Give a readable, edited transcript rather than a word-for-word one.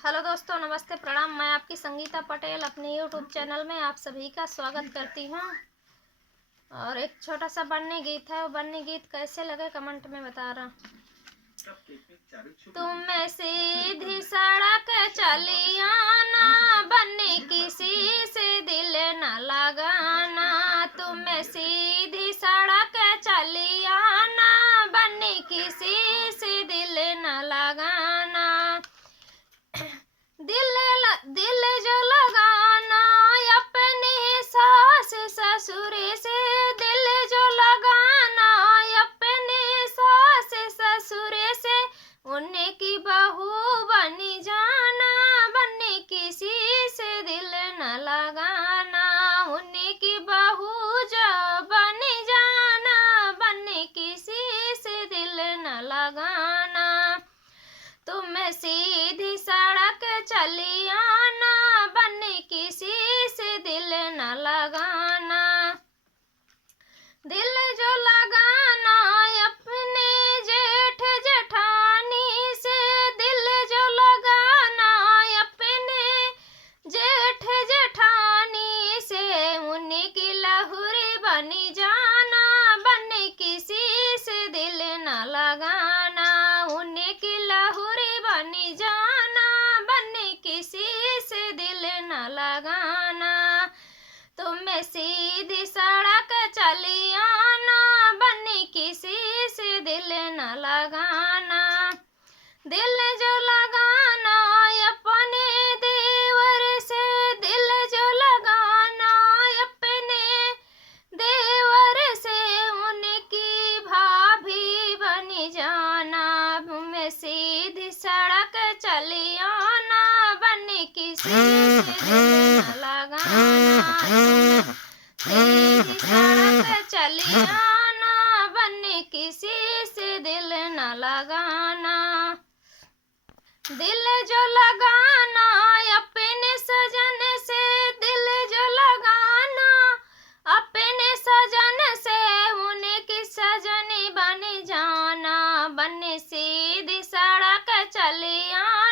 Hello दोस्तों, नमस्ते, प्रणाम। मैं आपकी संगीता पटेल अपने यूट्यूब चैनल में आप सभी का स्वागत करती हूँ। और एक छोटा सा बन्नी गीत है, वो बन्नी गीत कैसे लगे कमेंट में बता रहा। तुम सीधी सड़क चली आना, बन्नी किसी से दिल न लगाना। तुम सीधी सड़क चली आना, बन्नी किसी से दिल न लगाना। दिल जो लगाना अपनी सास ससुर से, दिल जो लगाना अपनी सास ससुर से, उनकी बहू बनी जाना, बनी किसी से दिल न लगाना। उनकी बहू जो बनी जाना, बनी किसी से दिल न लगाना। तुम सीधी सड़क चली आना, बन्नी किसी से दिल न लगाना। दिल जो लगाना अपने जेठ जेठानी से, दिल जो लगाना अपने जेठ जेठानी से, उनकी लहुरी बनी जाना, बन्नी किसी से दिल न लगाना। उनकी लहुरी बनी जाना, बन्नी किसी से दिल न लगाना। तुम सीधी सड़क चली आना, बन्नी किसी से दिल न लगाना। दिल जो लगाना अपने देवर से, दिल जो लगाना अपने देवर से, उनकी भाभी बनी जाना। तुम सीधी सड़क चली आना, बन्नी किसी से दिल न लगाना। सीधी सड़क चली आना, बन्नी किसी से दिल न लगाना। दिल जो लगाना अपने सजन से, दिल जो लगाना अपने सजन से, उनकी सजनी बनी जाना। बन्नी सीधी सड़क चली आना,